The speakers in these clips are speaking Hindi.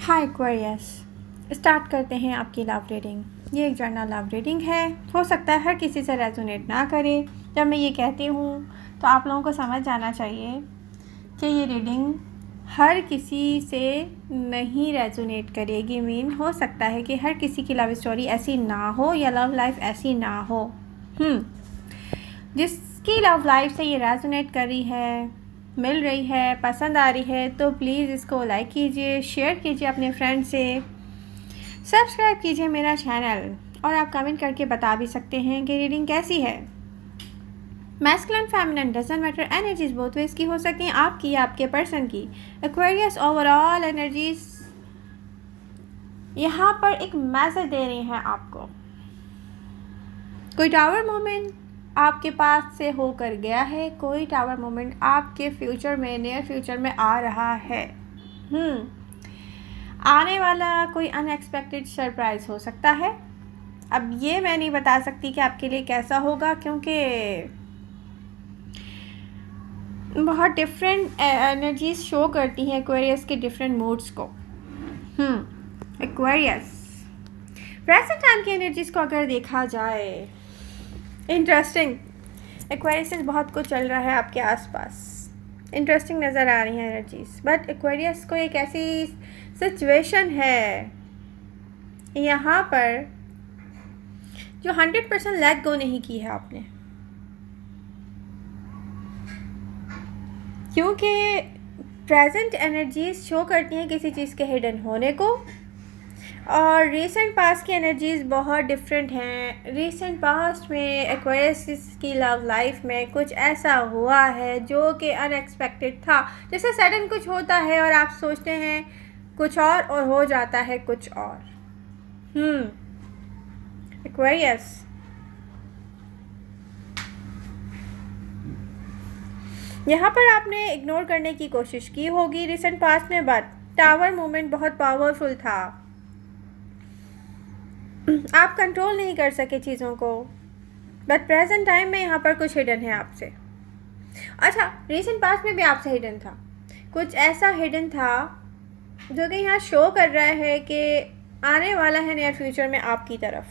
हाय एक्वेरियस। स्टार्ट करते हैं आपकी लव रीडिंग। ये एक जर्नल लव रीडिंग है। हो सकता है हर किसी से रेजोनेट ना करे। जब मैं ये कहती हूँ तो आप लोगों को समझ जाना चाहिए कि ये रीडिंग हर किसी से नहीं रेजोनेट करेगी। मीन हो सकता है कि हर किसी की लव स्टोरी ऐसी ना हो या लव लाइफ ऐसी ना हो। जिसकी लव लाइफ से ये रेजोनेट कर रही है, मिल रही है, पसंद आ रही है, तो प्लीज़ इसको लाइक कीजिए, शेयर कीजिए अपने फ्रेंड से, सब्सक्राइब कीजिए मेरा चैनल। और आप कमेंट करके बता भी सकते हैं कि रीडिंग कैसी है। Masculine feminine doesn't matter, energies both ways की हो सकती हैं, आपकी या आपके पर्सन की। एक्वेरियस ओवरऑल एनर्जीज यहाँ पर एक मैसेज दे रही हैं आपको। कोई टावर मोमेंट आपके पास से होकर गया है, कोई टावर मोमेंट आपके फ्यूचर में, नियर फ्यूचर में आ रहा है। आने वाला कोई अनएक्सपेक्टेड सरप्राइज हो सकता है। अब ये मैं नहीं बता सकती कि आपके लिए कैसा होगा, क्योंकि बहुत डिफरेंट एनर्जीज शो करती हैं एक्वेरियस के डिफरेंट मूड्स को। एक्वेरियस प्रेजेंट टाइम की एनर्जीज को अगर देखा जाए, इंटरेस्टिंग। एक्वेरियस से बहुत कुछ चल रहा है आपके आसपास, इंटरेस्टिंग नज़र आ रही हैं एनर्जीज। बट एक्वेरियस को एक ऐसी सिचुएशन है यहाँ पर जो 100% लेट गो नहीं की है आपने, क्योंकि प्रेजेंट एनर्जीज शो करती हैं किसी चीज़ के हिडन होने को। और रीसेंट पास्ट की एनर्जीज बहुत डिफरेंट हैं। रीसेंट पास्ट में एक्वेरियस की लव लाइफ में कुछ ऐसा हुआ है जो कि अनएक्सपेक्टेड था। जैसे सडन कुछ होता है और आप सोचते हैं कुछ और हो जाता है कुछ और। एक्वेरियस यहाँ पर आपने इग्नोर करने की कोशिश की होगी रिसेंट पास्ट में, बट टावर मोमेंट बहुत पावरफुल था। आप कंट्रोल नहीं कर सके चीज़ों को, बट प्रेजेंट टाइम में यहाँ पर कुछ हिडन है आपसे। अच्छा, रिसेंट पास्ट में भी आपसे हिडन था, कुछ ऐसा हिडन था जो कि यहाँ शो कर रहा है कि आने वाला है नियर फ्यूचर में आपकी तरफ।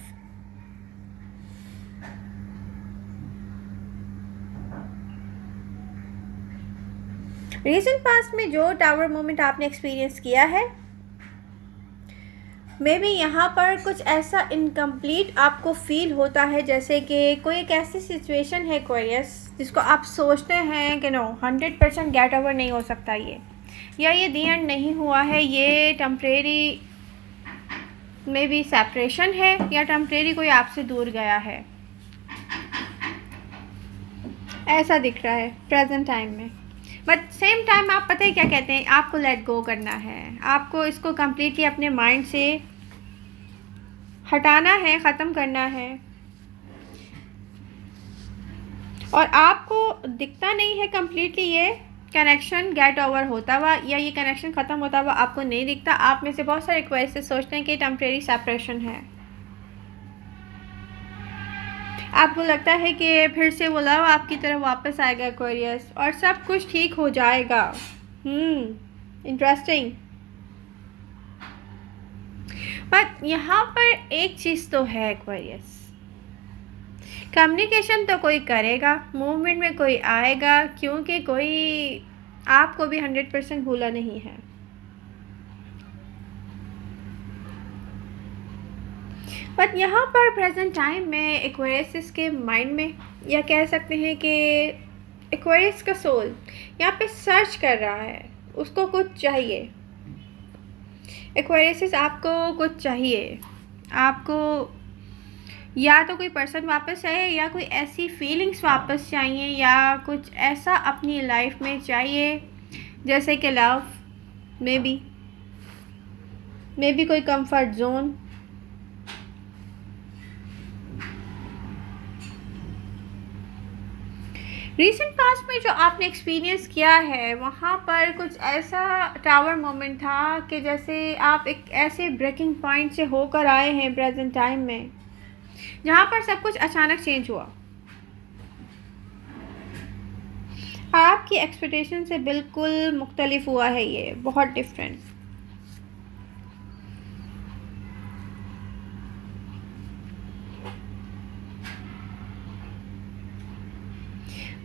रिसेंट पास्ट में जो टावर मोमेंट आपने एक्सपीरियंस किया है, मे बी यहाँ पर कुछ ऐसा इनकम्प्लीट आपको फील होता है, जैसे कि कोई एक ऐसी सिचुएशन है एक्वेरियस जिसको आप सोचते हैं कि नो 100% गेट ओवर नहीं हो सकता ये, या ये दी एंड नहीं हुआ है, ये टेम्परेरी मे बी सेपरेशन है, या टेम्परेरी कोई आपसे दूर गया है, ऐसा दिख रहा है प्रेजेंट टाइम में। बट सेम टाइम आप पता है क्या कहते हैं, आपको लेट गो करना है, आपको इसको कम्प्लीटली अपने माइंड से हटाना है, ख़त्म करना है। और आपको दिखता नहीं है कम्प्लीटली ये कनेक्शन गेट ओवर होता हुआ, या ये कनेक्शन ख़त्म होता हुआ आपको नहीं दिखता। आप में से बहुत सारे एक्वेरियस सोचते हैं कि टेम्परेरी सेपरेशन है। आपको लगता है कि फिर से वो लव आपकी तरफ वापस आएगा एक्वेरियस, और सब कुछ ठीक हो जाएगा। इंटरेस्टिंग। बट यहाँ पर एक चीज़ तो है एक्वेरियस, कम्युनिकेशन तो कोई करेगा, मूवमेंट में कोई आएगा, क्योंकि कोई आपको भी 100% भूला नहीं है। बट यहाँ पर प्रेजेंट टाइम में एक्वेरियस के माइंड में, या कह सकते हैं कि एक्वेरियस का सोल यहाँ पे सर्च कर रहा है, उसको कुछ चाहिए। एक्वेरियस आपको कुछ चाहिए, आपको या तो कोई पर्सन वापस आए, या कोई ऐसी फीलिंग्स वापस चाहिए, या कुछ ऐसा अपनी लाइफ में चाहिए जैसे कि लव, मे बी कोई कंफर्ट जोन। रिसेंट पास्ट में जो आपने एक्सपीरियंस किया है, वहाँ पर कुछ ऐसा टावर मोमेंट था कि जैसे आप एक ऐसे ब्रेकिंग पॉइंट से होकर आए हैं प्रेजेंट टाइम में, जहाँ पर सब कुछ अचानक चेंज हुआ। आपकी एक्सपेक्टेशन से बिल्कुल मुख्तलिफ हुआ है, ये बहुत डिफरेंट।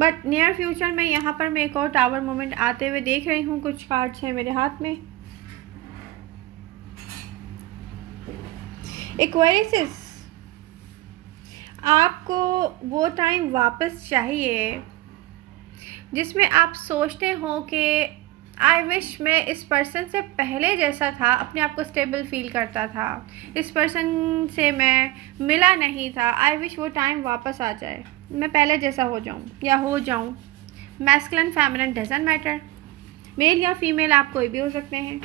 बट नियर फ्यूचर में यहाँ पर मैं एक और टावर मोमेंट आते हुए देख रही हूँ। कुछ कार्ड्स हैं मेरे हाथ में। एक्वेरियस, आपको वो टाइम वापस चाहिए जिसमें आप सोचते हो कि आई विश मैं इस पर्सन से पहले जैसा था, अपने आप को स्टेबल फील करता था, इस पर्सन से मैं मिला नहीं था। आई विश वो टाइम वापस आ जाए, मैं पहले जैसा हो जाऊं या हो जाऊं। Masculine feminine doesn't matter, male या फीमेल आप कोई भी हो सकते हैं।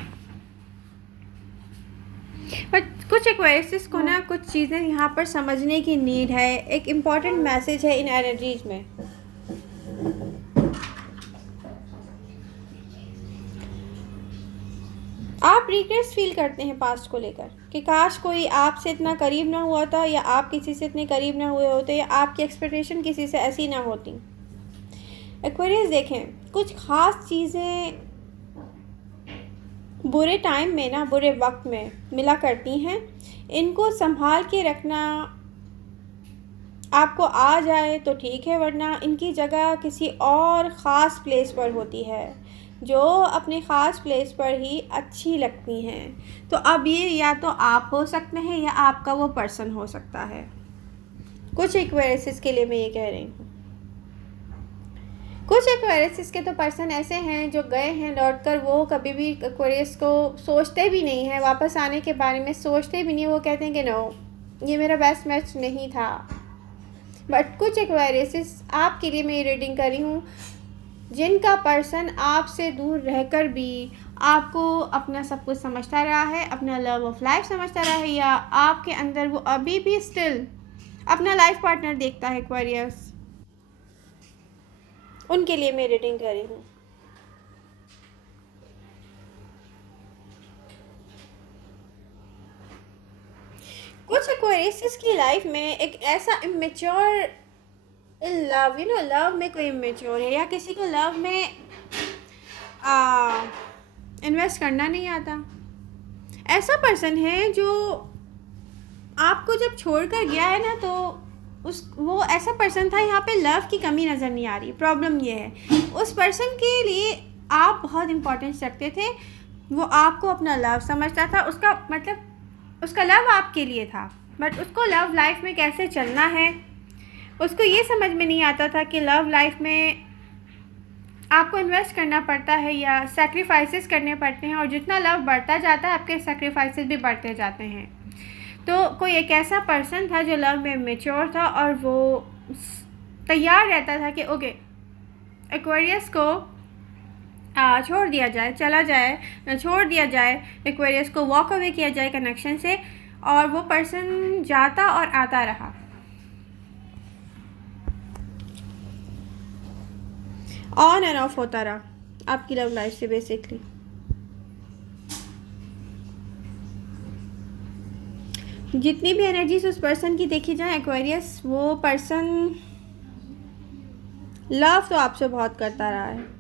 बट कुछ एक्वेरियस को ना कुछ चीज़ें यहाँ पर समझने की नीड है। एक इम्पॉर्टेंट मैसेज है इन एनर्जीज में। आप रिग्रेट्स फील करते हैं पास्ट को लेकर कि काश कोई आपसे इतना करीब ना हुआ था, या आप किसी से इतने करीब ना हुए होते, या आपकी एक्सपेक्टेशन किसी से ऐसी ना होती। एक्वेरियस देखें, कुछ ख़ास चीज़ें बुरे टाइम में ना, बुरे वक्त में मिला करती हैं। इनको संभाल के रखना आपको आ जाए तो ठीक है, वरना इनकी जगह किसी और ख़ास प्लेस पर होती है जो अपने ख़ास प्लेस पर ही अच्छी लगती हैं। तो अब ये या तो आप हो सकते हैं या आपका वो पर्सन हो सकता है। कुछ एक्वेरियस के लिए मैं ये कह रही हूँ। कुछ एक्वेरियस के तो पर्सन ऐसे हैं जो गए हैं लौट कर, वो कभी भी एक्वेरियस को सोचते भी नहीं हैं, वापस आने के बारे में सोचते भी नहीं। वो कहते हैं कि नो, ये मेरा बेस्ट मैच नहीं था। बट कुछ एक्वेरियस आपके लिए मैं रीडिंग कर रही हूँ जिनका पर्सन आपसे दूर रहकर भी आपको अपना सब कुछ समझता रहा है, अपना लव ऑफ लाइफ समझता रहा है, या आपके अंदर वो अभी भी स्टिल अपना लाइफ पार्टनर देखता है एक्वेरियस। उनके लिए मैं रीडिंग कर रही हूँ। कुछ एक्वेरियस की लाइफ में एक ऐसा इमेच्योर लव, लव में कोई इमेच्योर है, या किसी को लव में इन्वेस्ट करना नहीं आता। ऐसा पर्सन है जो आपको जब छोड़कर गया है ना, तो वो ऐसा पर्सन था, यहाँ पे लव की कमी नज़र नहीं आ रही। प्रॉब्लम ये है, उस पर्सन के लिए आप बहुत इम्पोर्टेंस रखते थे, वो आपको अपना लव समझता था, उसका मतलब उसका लव आपके लिए था। बट उसको लव लाइफ में कैसे चलना है, उसको ये समझ में नहीं आता था कि लव लाइफ में आपको इन्वेस्ट करना पड़ता है या सैक्रिफाइसेस करने पड़ते हैं, और जितना लव बढ़ता जाता है आपके सैक्रिफाइसेस भी बढ़ते जाते हैं। तो कोई एक ऐसा पर्सन था जो लव में मैच्योर था, और वो तैयार रहता था कि ओके, एक्वेरियस को छोड़ दिया जाए, चला जाए, छोड़ दिया जाए, एक्वेरियस को वॉक अवे किया जाए कनेक्शन से, और वो पर्सन जाता और आता रहा। ऑन एंड ऑफ होता रहा आपकी लव लाइफ से बेसिकली। जितनी भी एनर्जीज उस पर्सन की देखी जाए एक्वेरियस, वो पर्सन लव तो आपसे बहुत करता रहा है।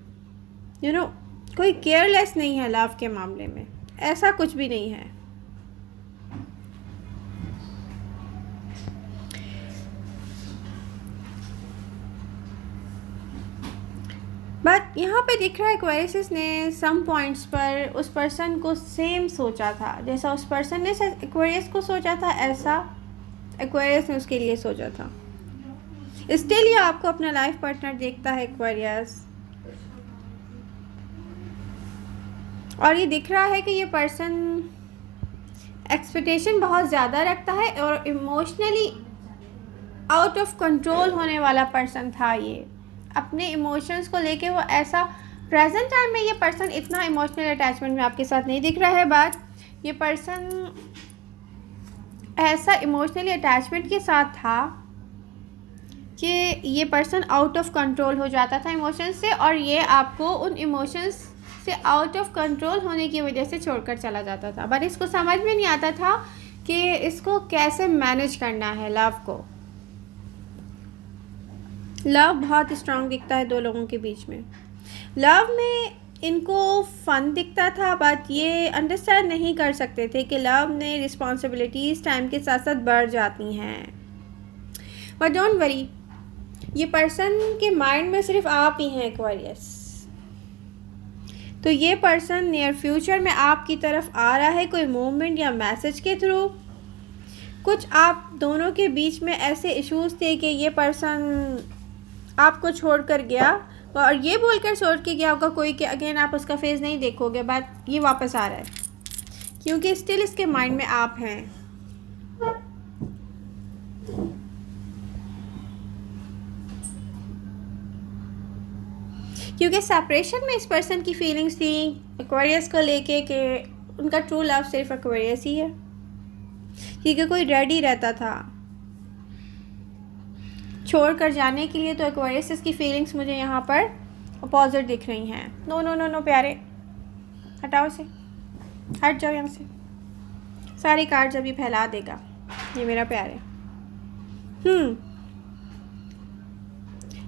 कोई केयरलेस नहीं है लव के मामले में, ऐसा कुछ भी नहीं है। बट यहाँ पे दिख रहा है एक्वेरियस ने सम पॉइंट्स पर उस पर्सन को सेम सोचा था, जैसा उस पर्सन ने एक्वेरियस को सोचा था, ऐसा एक्वेरियस ने उसके लिए सोचा था। स्टिल ये आपको अपना लाइफ पार्टनर देखता है एक्वेरियस, और ये दिख रहा है कि ये पर्सन एक्सपेक्टेशन बहुत ज़्यादा रखता है और इमोशनली आउट ऑफ कंट्रोल होने वाला पर्सन था। ये अपने इमोशंस को लेके वो ऐसा, प्रेजेंट टाइम में ये पर्सन इतना इमोशनल अटैचमेंट में आपके साथ नहीं दिख रहा है, बट ये पर्सन ऐसा इमोशनली अटैचमेंट के साथ था कि ये पर्सन आउट ऑफ कंट्रोल हो जाता था इमोशंस से, और ये आपको उन इमोशंस से आउट ऑफ कंट्रोल होने की वजह से छोड़कर चला जाता था। बट इसको समझ में नहीं आता था कि इसको कैसे मैनेज करना है लव को। लव बहुत स्ट्रांग दिखता है दो लोगों के बीच में। लव में इनको फन दिखता था, बट ये अंडरस्टैंड नहीं कर सकते थे कि लव में रिस्पॉन्सिबिलिटीज़ टाइम के साथ साथ बढ़ जाती हैं। बट डोंट वरी, ये पर्सन के माइंड में सिर्फ आप ही हैं एक्वेरियस। तो ये पर्सन नियर फ्यूचर में आपकी तरफ आ रहा है कोई मूवमेंट या मैसेज के थ्रू। कुछ आप दोनों के बीच में ऐसे इश्यूज थे कि ये पर्सन आपको छोड़कर गया और ये बोलकर छोड़ के गया होगा कोई कि अगेन आप उसका फेस नहीं देखोगे, बट ये वापस आ रहा है क्योंकि स्टिल इसके माइंड में आप हैं। क्योंकि सेपरेशन में इस पर्सन की फीलिंग्स थी एक्वेरियस को लेके कि उनका ट्रू लव सिर्फ एक्वेरियस ही है, क्योंकि कोई रेडी रहता था छोड़ कर जाने के लिए। तो एक्वेरियस की फीलिंग्स मुझे यहाँ पर अपोजिट दिख रही हैं। नो नो नो नो प्यारे, हटाओ से, हट जाओ यहाँ से। सारी कार्ड्स अभी फैला देगा ये मेरा प्यारे।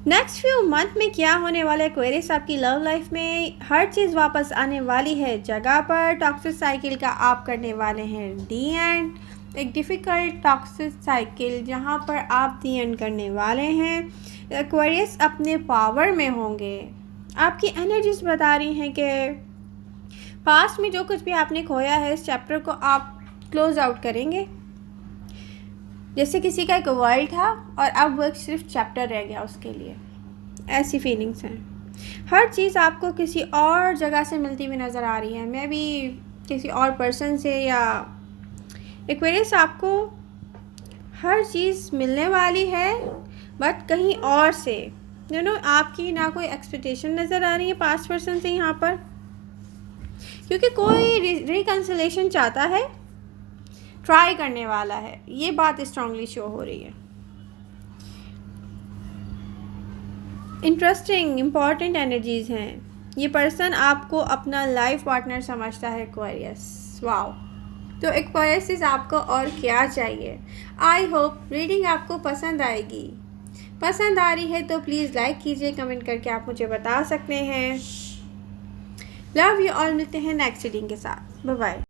नेक्स्ट फ्यू मंथ में क्या होने वाला है एक्वेरियस आपकी लव लाइफ में? हर चीज़ वापस आने वाली है जगह पर। टॉक्सिक साइकिल का आप करने वाले हैं दी एंड, एक डिफ़िकल्ट टॉक्सिक साइकिल जहाँ पर आप दी एंड करने वाले हैं। एक्वेरियस अपने पावर में होंगे। आपकी एनर्जीज बता रही हैं कि पास्ट में जो कुछ भी आपने खोया है इस चैप्टर को आप क्लोज आउट करेंगे। जैसे किसी का एक वर्ल्ड था और अब वो एक सिर्फ चैप्टर रह गया उसके लिए, ऐसी फीलिंग्स हैं। हर चीज़ आपको किसी और जगह से मिलती हुई नज़र आ रही है, मैं भी किसी और पर्सन से, या एक्वेरियस आपको हर चीज़ मिलने वाली है बट कहीं और से। आपकी ना कोई एक्सपेक्टेशन नज़र आ रही है पास्ट पर्सन से यहाँ पर, क्योंकि कोई रिकंसिलेशन चाहता है, ट्राई करने वाला है, ये बात स्ट्रांगली शो हो रही है। इंटरेस्टिंग इम्पॉर्टेंट एनर्जीज हैं। ये पर्सन आपको अपना लाइफ पार्टनर समझता है एक्वेरियस। वाओ। तो एक्वेरियस आपको और क्या चाहिए? आई होप रीडिंग आपको पसंद आएगी। पसंद आ रही है तो प्लीज़ लाइक कीजिए, कमेंट करके आप मुझे बता सकते हैं। लव यू ऑल, मिलते हैं नेक्स्ट रीडिंग के साथ। Bye bye.